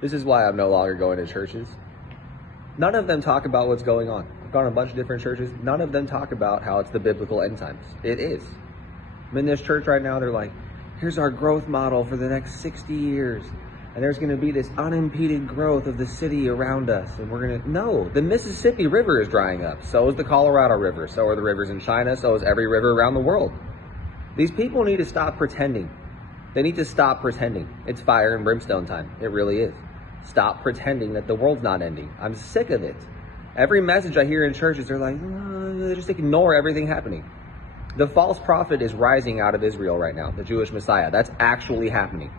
This is why I'm no longer going to churches. None of them talk about what's going on. I've gone to a bunch of different churches. None of them talk about how it's the biblical end times. It is. I'm in this church right now. They're like, here's our growth model for the next 60 years. And there's going to be this unimpeded growth of the city around us. And we're going to... No, the Mississippi River is drying up. So is the Colorado River. So are the rivers in China. So is every river around the world. These people need to stop pretending. They need to stop pretending. It's fire and brimstone time. It really is. Stop pretending that the world's not ending. I'm sick of it. Every message I hear in churches, they're like, they just ignore everything happening. The false prophet is rising out of Israel right now, the Jewish Messiah. That's actually happening.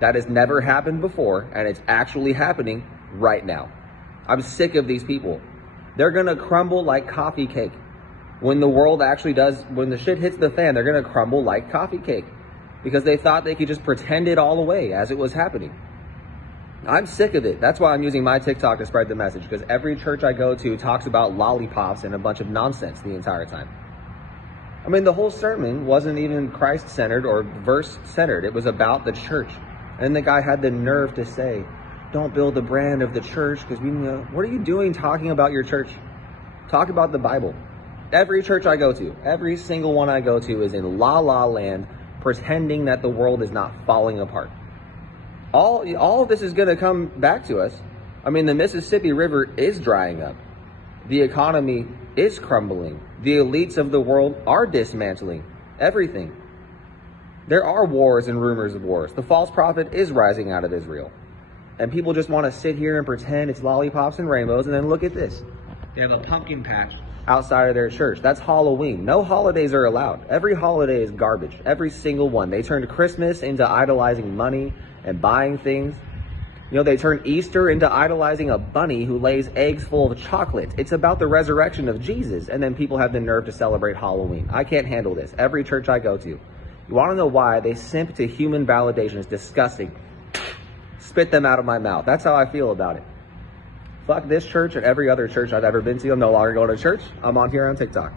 That has never happened before, and it's actually happening right now. I'm sick of these people. They're going to crumble like coffee cake. When the world actually does, when the shit hits the fan, they're going to crumble like coffee cake because they thought they could just pretend it all away as it was happening. I'm sick of it. That's why I'm using my TikTok to spread the message, because every church I go to talks about lollipops and a bunch of nonsense the entire time. I mean, the whole sermon wasn't even Christ-centered or verse-centered. It was about the church. And the guy had the nerve to say, don't build the brand of the church because we know. What are you doing talking about your church? Talk about the Bible. Every church I go to, every single one I go to is in la-la land, pretending that the world is not falling apart. All of this is going to come back to us. I mean, the Mississippi River is drying up. The economy is crumbling. The elites of the world are dismantling everything. There are wars and rumors of wars. The false prophet is rising out of Israel. And people just want to sit here and pretend it's lollipops and rainbows, and then look at this. They have a pumpkin patch outside of their church. That's Halloween. No holidays are allowed. Every holiday is garbage. Every single one. They turned Christmas into idolizing money and buying things. You know, they turned Easter into idolizing a bunny who lays eggs full of chocolate. It's about the resurrection of Jesus. And then people have the nerve to celebrate Halloween. I can't handle this. Every church I go to. You want to know why? They simp to human validation. It's disgusting. Spit them out of my mouth. That's how I feel about it. Fuck this church and every other church I've ever been to. I'm no longer going to church. I'm on here on TikTok.